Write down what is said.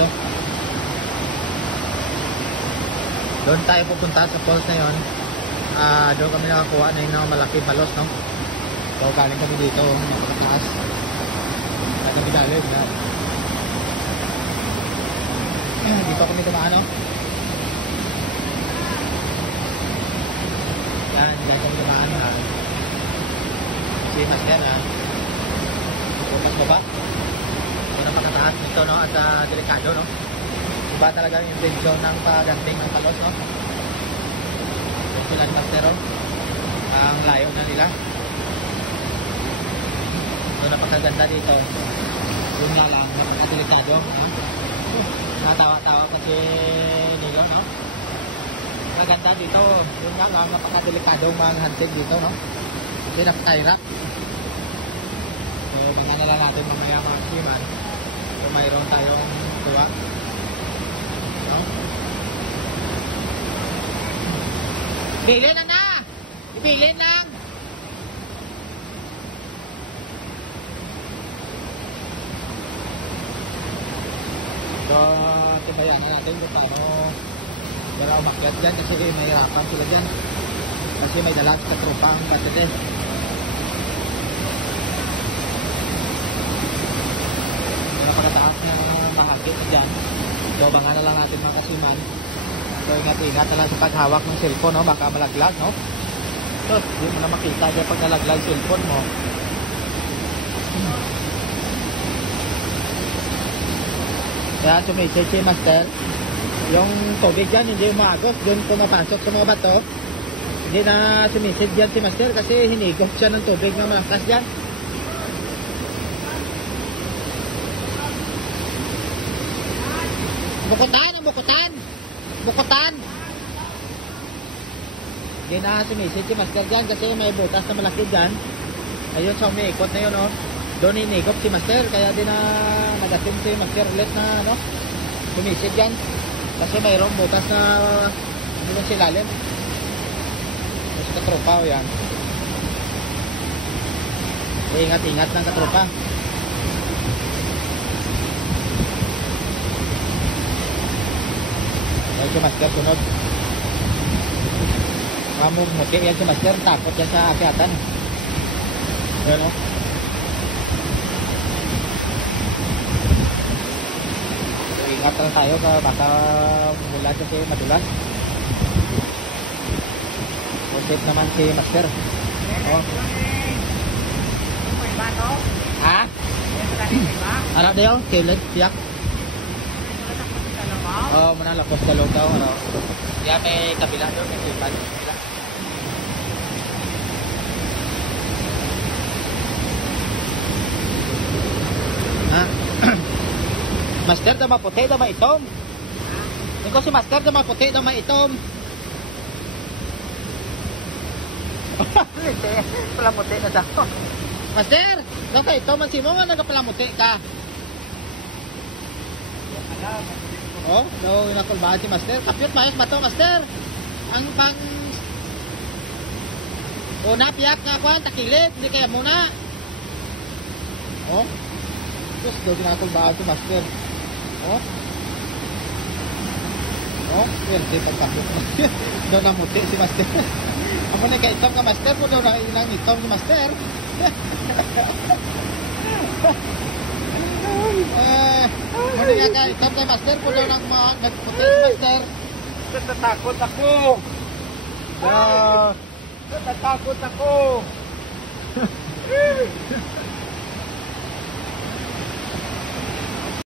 Delikado. Doon tayo pupunta sa falls na yun. Doon kami nakakuha na yung malaking palos, no? So galing kami dito sa taas. At kami dalim na. Dito kami tumaan, no? Yan kami tumaan na. Kasi mas yan, ha? Mas baba. Ito na pagkataas nito, no? At delikado, no? Iba talaga yung intensyon ng pagdating ng palos, no? Ito sila ni Mastero. Ang layo na nila. Ito na pagkaganda dito. Yun nga lang, napakadelikado, no? Natawa-tawa kasi nilo, no? Maganda dito. Yun nga lang, napakadelikado manghantid dito, no? Kasi nakatayrak. So, baka na lang natin mamaya mga kiman. So, mayroon tayong tuwa. No? Ibilin na na! Ibilin lang! So, tibayan na natin kung paano para umakyat dyan kasi mahirapan sila dyan. Kasi may dalag sa tropa ang patete. Pagkataas na mahagit dyan. So baka na lang natin mga kasiman. So ingat-ingat na lang sa paghawak ng cellphone, no? Baka malaglag, no? So hindi mo na makita dyan pag nalaglag cellphone mo. Kaya sumisip si Master. Yung tubig dyan hindi umagos. Doon pumapasok sa mga bato. Hindi na sumisid dyan si Master kasi hinigop siya ng tubig ng malakas dyan. Bukutan, ang bukutan. Bukutan. Hindi na sumisid si Master dyan kasi may butas na malaki dyan. Ayun sa umiikot na yun, no? Doon hinigop si Master kaya din na nagasin si Master ulit na, no? Sumisid dyan. Kasi mayroong butas na hindi lang silalim. Kasi katropa o yan. Ingat-ingat ng katropa. Ayun si Master sunod. Mamumuti yan si Master. Takot yan sa akyatan. Ayun o. Ingat lang tayo baka mula kasi madulas. Safe naman si Master. Oh. Ha? Ano daw? Kilid? Siyak? Oh, manalakos sa loob daw. Ano? Kaya may kabila doon. May kabila. Ha? Master daw maputi daw maitom. Ikaw si Master daw maputi daw maitom. Palamuti na daw. Master, daw ka ito man si mo nga nagapalamuti ka. Oh, daw inakulbahan si Master. Kapyot mayos ba to, Master? Ang pang una piyak nga kwan takilid, hindi kaya muna. Oh. Terus daw inakulbahan si Master. Oh. Oh, yan si pagkapit. Daw namuti si Master. Ako na kaitom ka Master po daw nang itom si Master. Muna nga kaitom ka Master po daw nang nagputi si Master. Natatakot ako. Natatakot ako.